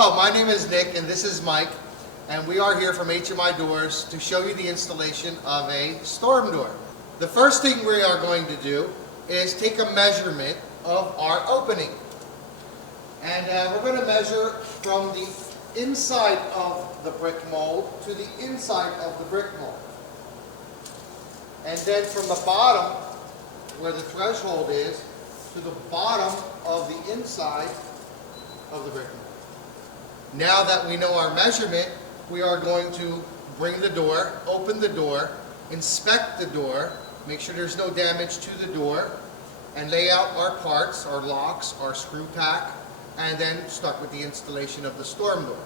Hello, my name is Nick and this is Mike, and we are here from HMI Doors to show you the installation of a storm door. The first thing we are going to do is take a measurement of our opening. And we're going to measure from the inside of the brick mold to the inside of the brick mold. And then from the bottom, where the threshold is, to the bottom of the inside of the brick mold. Now that we know our measurement, we are going to bring the door, open the door, inspect the door, make sure there's no damage to the door, and lay out our parts, our locks, our screw pack, and then start with the installation of the storm door.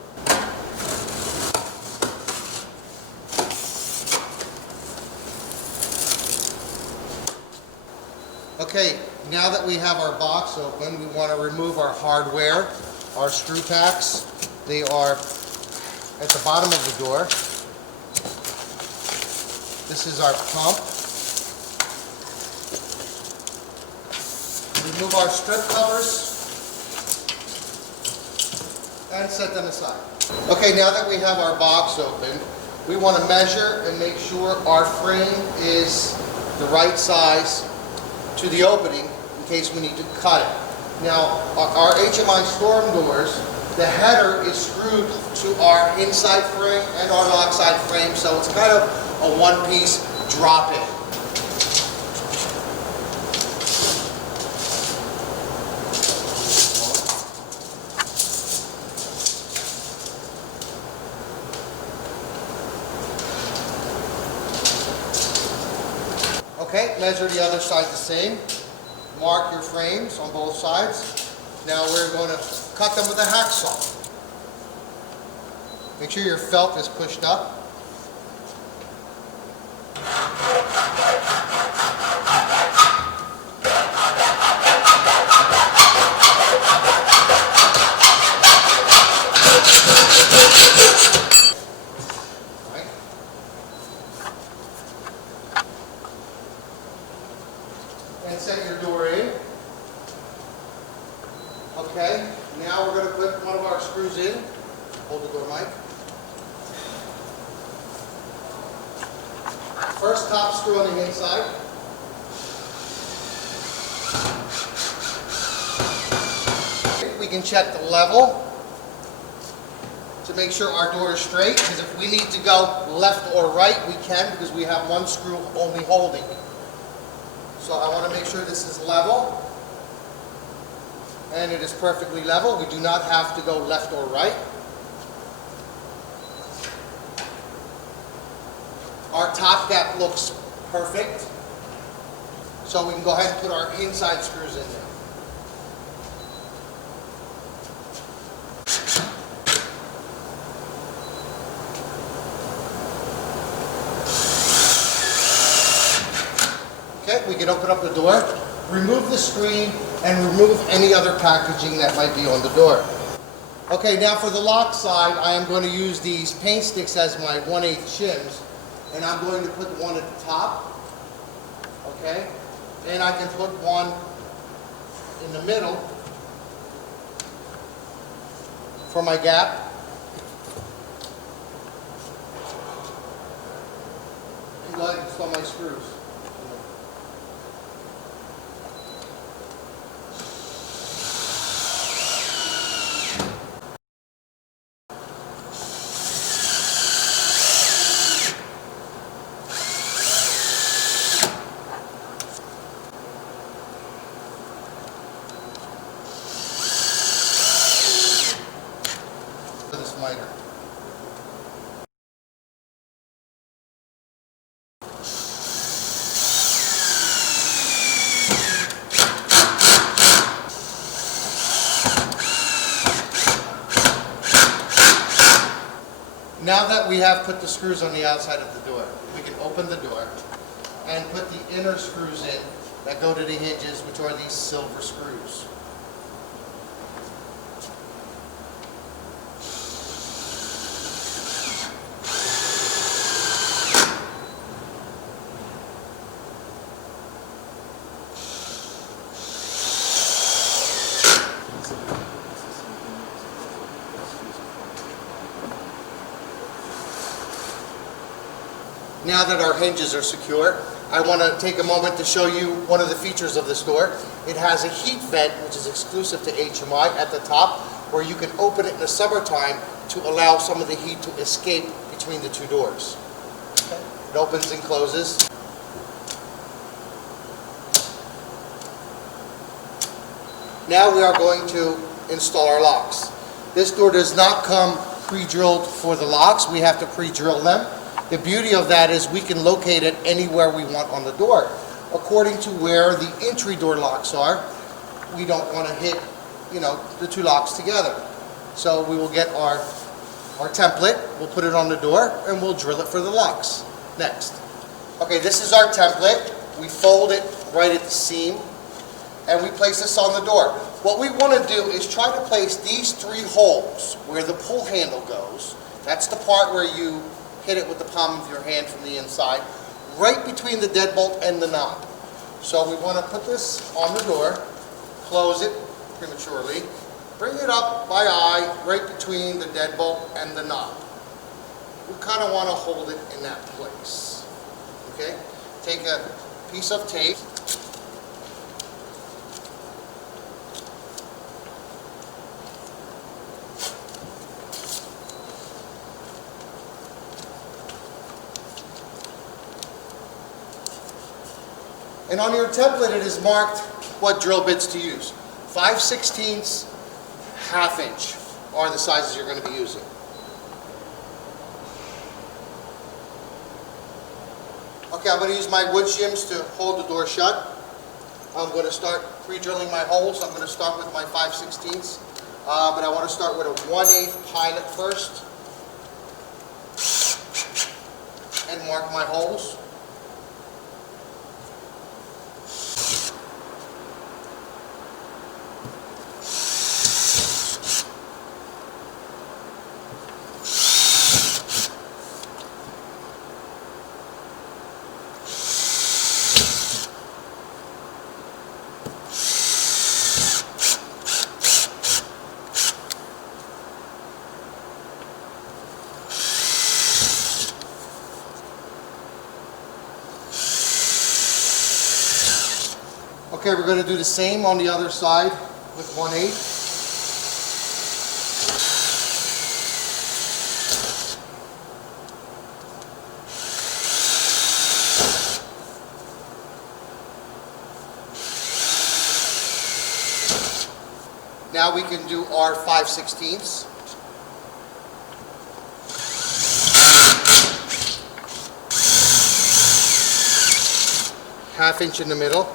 Okay, now that we have our box open, we want to remove our hardware, our screw packs. They are at the bottom of the door. This is our pump. Remove our strip covers and set them aside. Okay, now that we have our box open, we want to measure and make sure our frame is the right size to the opening in case we need to cut it. Now, our HMI storm doors, the header is screwed to our inside frame and our lock side frame, so it's kind of a one-piece drop-in. Okay, measure the other side the same. Mark your frames on both sides. Now we're going to cut them with a hacksaw. Make sure your felt is pushed up. And set your door in. Okay, now we're going to put one of our screws in. Hold the door, Mike. First top screw on the inside. We can check the level to make sure our door is straight, because if we need to go left or right, we can, because we have one screw only holding. So I want to make sure this is level. And it is perfectly level. We do not have to go left or right. Our top gap looks perfect. So we can go ahead and put our inside screws in there. Okay, we can open up the door, remove the screen, and remove any other packaging that might be on the door. Okay, now for the lock side, I am going to use these paint sticks as my 1/8 shims, and I'm going to put one at the top, okay, and I can put one in the middle for my gap, and go ahead and install my screws. This miter. Now that we have put the screws on the outside of the door, we can open the door and put the inner screws in that go to the hinges, which are these silver screws. Now that our hinges are secure, I want to take a moment to show you one of the features of this door. It has a heat vent, which is exclusive to HMI at the top, where you can open it in the summertime to allow some of the heat to escape between the two doors. It opens and closes. Now we are going to install our locks. This door does not come pre-drilled for the locks. We have to pre-drill them. The beauty of that is we can locate it anywhere we want on the door, according to where the entry door locks are. We don't want to hit, the two locks together. So we will get our template, we'll put it on the door, and we'll drill it for the locks next. Okay, this is our template. We fold it right at the seam, and we place this on the door. What we want to do is try to place these 3 holes where the pull handle goes. That's the part where you hit it with the palm of your hand from the inside, right between the deadbolt and the knob. So we want to put this on the door, close it prematurely, bring it up by eye right between the deadbolt and the knob. We kind of want to hold it in that place. Okay? Take a piece of tape. And on your template, it is marked what drill bits to use. 5/16, 1/2 inch are the sizes you're going to be using. Okay, I'm going to use my wood shims to hold the door shut. I'm going to start pre-drilling my holes. I'm going to start with my 5/16, but I want to start with a 1/8 pilot first and mark my holes. Okay, we're going to do the same on the other side with 1/8. Now we can do our 5/16. Half inch in the middle.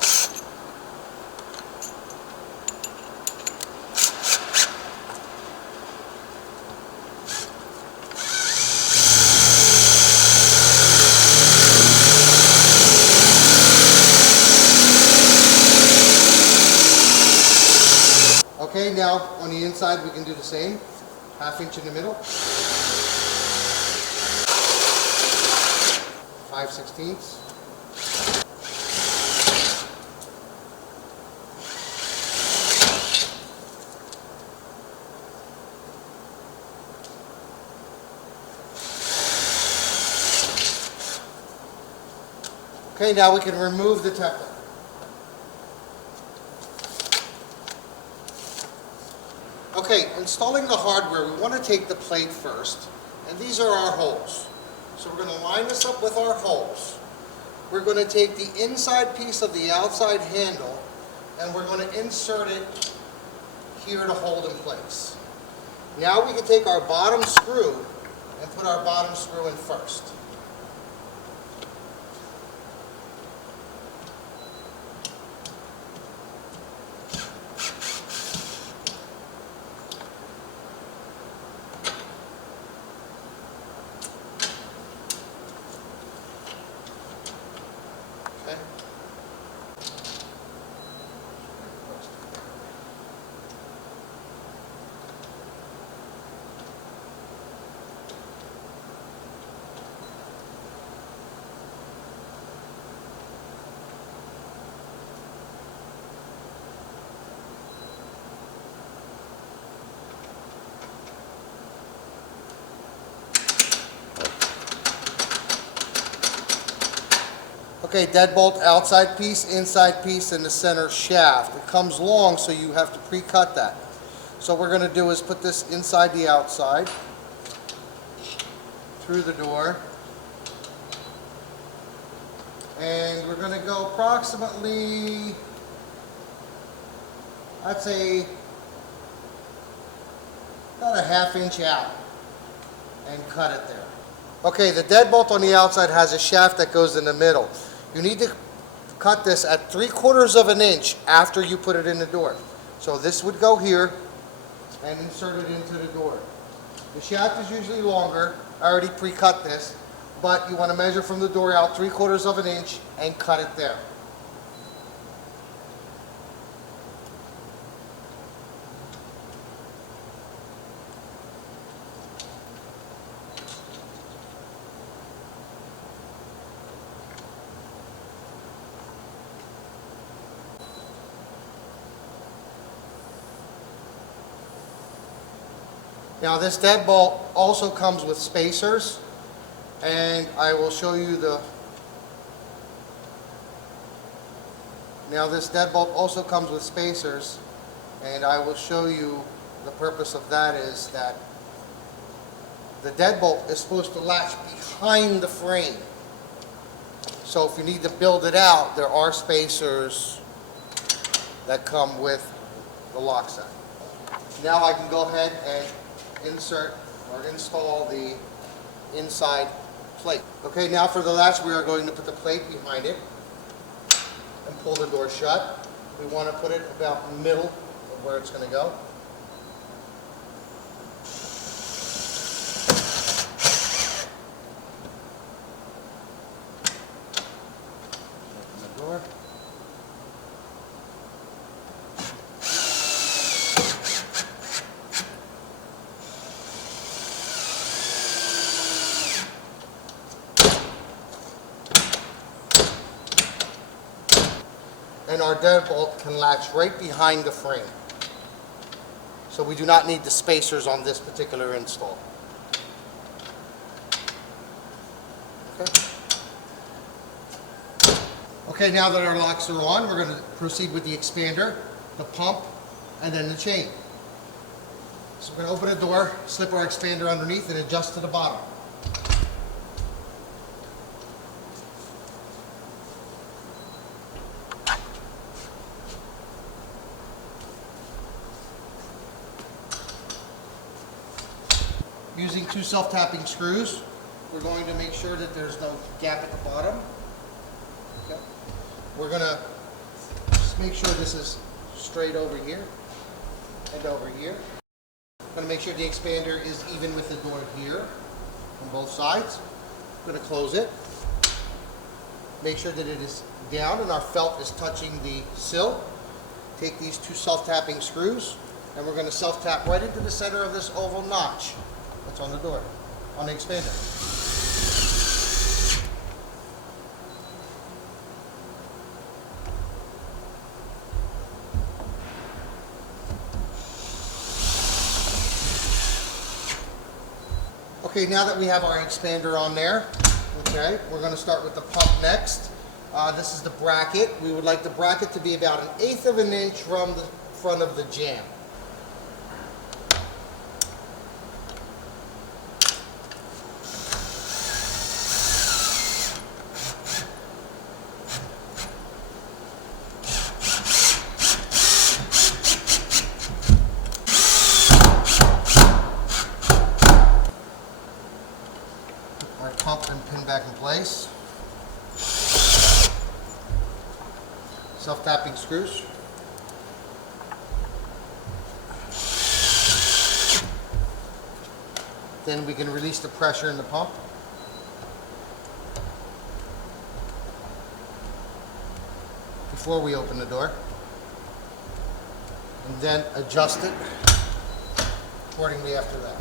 Okay, now on the inside we can do the same. 1/2 inch in the middle. 5/16. Okay, now we can remove the template. Okay, installing the hardware, we want to take the plate first, and these are our holes. So we're going to line this up with our holes. We're going to take the inside piece of the outside handle, and we're going to insert it here to hold in place. Now we can take our bottom screw and put our bottom screw in first. Okay, deadbolt outside piece, inside piece, and the center shaft. It comes long, so you have to pre-cut that. So what we're going to do is put this inside the outside, through the door, and we're going to go approximately, I'd say, about a ½ inch out, and cut it there. Okay, the deadbolt on the outside has a shaft that goes in the middle. You need to cut this at 3/4 of an inch after you put it in the door. So this would go here and insert it into the door. The shaft is usually longer. I already pre-cut this, but you want to measure from the door out 3/4 of an inch and cut it there. Now this deadbolt also comes with spacers, and I will show you the... Now this deadbolt also comes with spacers, and I will show you the purpose of that is that the deadbolt is supposed to latch behind the frame. So if you need to build it out, there are spacers that come with the lock set. Now I can go ahead and insert or install the inside plate. Okay, now for the latch, we are going to put the plate behind it and pull the door shut. We want to put it about in the middle of where it's going to go. Open the door. And our deadbolt can latch right behind the frame. So we do not need the spacers on this particular install. Okay. Okay, now that our locks are on, we're going to proceed with the expander, the pump, and then the chain. So we're going to open the door, slip our expander underneath, and adjust to the bottom. Using 2 self-tapping screws, we're going to make sure that there's no gap at the bottom. Okay. We're going to just make sure this is straight over here and over here. I'm going to make sure the expander is even with the door here on both sides. I'm going to close it. Make sure that it is down and our felt is touching the sill. Take these 2 self-tapping screws and we're going to self-tap right into the center of this oval notch that's on the door, on the expander. Okay, now that we have our expander on there, okay, we're going to start with the pump next. This is the bracket. We would like the bracket to be about 1/8 of an inch from the front of the jamb. Our pump and pin back in place. Self-tapping screws. Then we can release the pressure in the pump. Before we open the door. And then adjust it accordingly after that.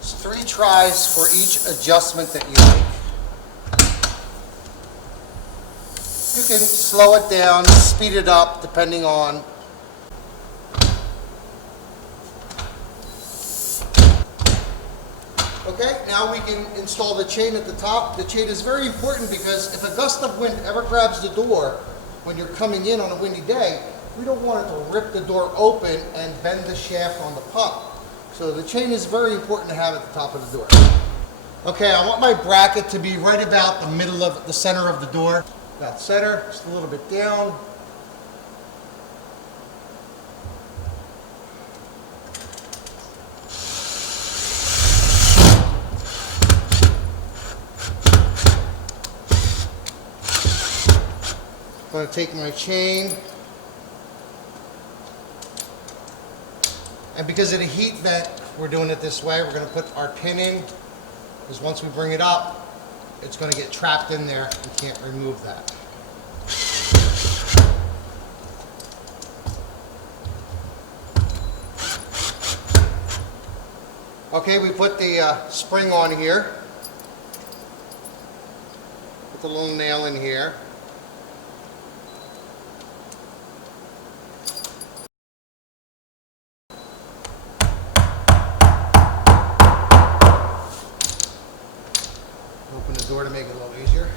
It's 3 tries for each adjustment that you make. You can slow it down, speed it up, depending on. Okay, now we can install the chain at the top. The chain is very important because if a gust of wind ever grabs the door when you're coming in on a windy day, we don't want it to rip the door open and bend the shaft on the pump. So the chain is very important to have at the top of the door. Okay, I want my bracket to be right about the middle of the center of the door. About center, just a little bit down. I'm going to take my chain, and because of the heat vent, we're doing it this way. We're going to put our pin in, because once we bring it up, it's going to get trapped in there. We can't remove that. Okay, we put the spring on here. Put the little nail in here. Open the door to make it a little easier.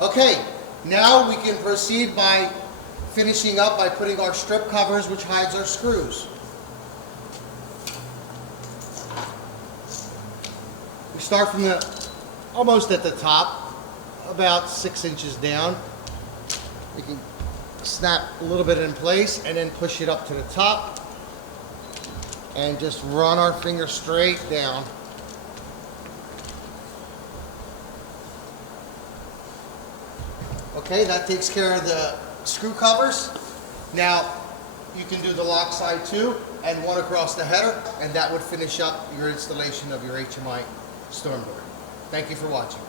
Okay, now we can proceed by finishing up by putting our strip covers, which hides our screws. We start from almost at the top, about 6 inches down. We can snap a little bit in place and then push it up to the top and just run our finger straight down. Okay, that takes care of the screw covers. Now, you can do the lock side too, and one across the header, and that would finish up your installation of your HMI storm door. Thank you for watching.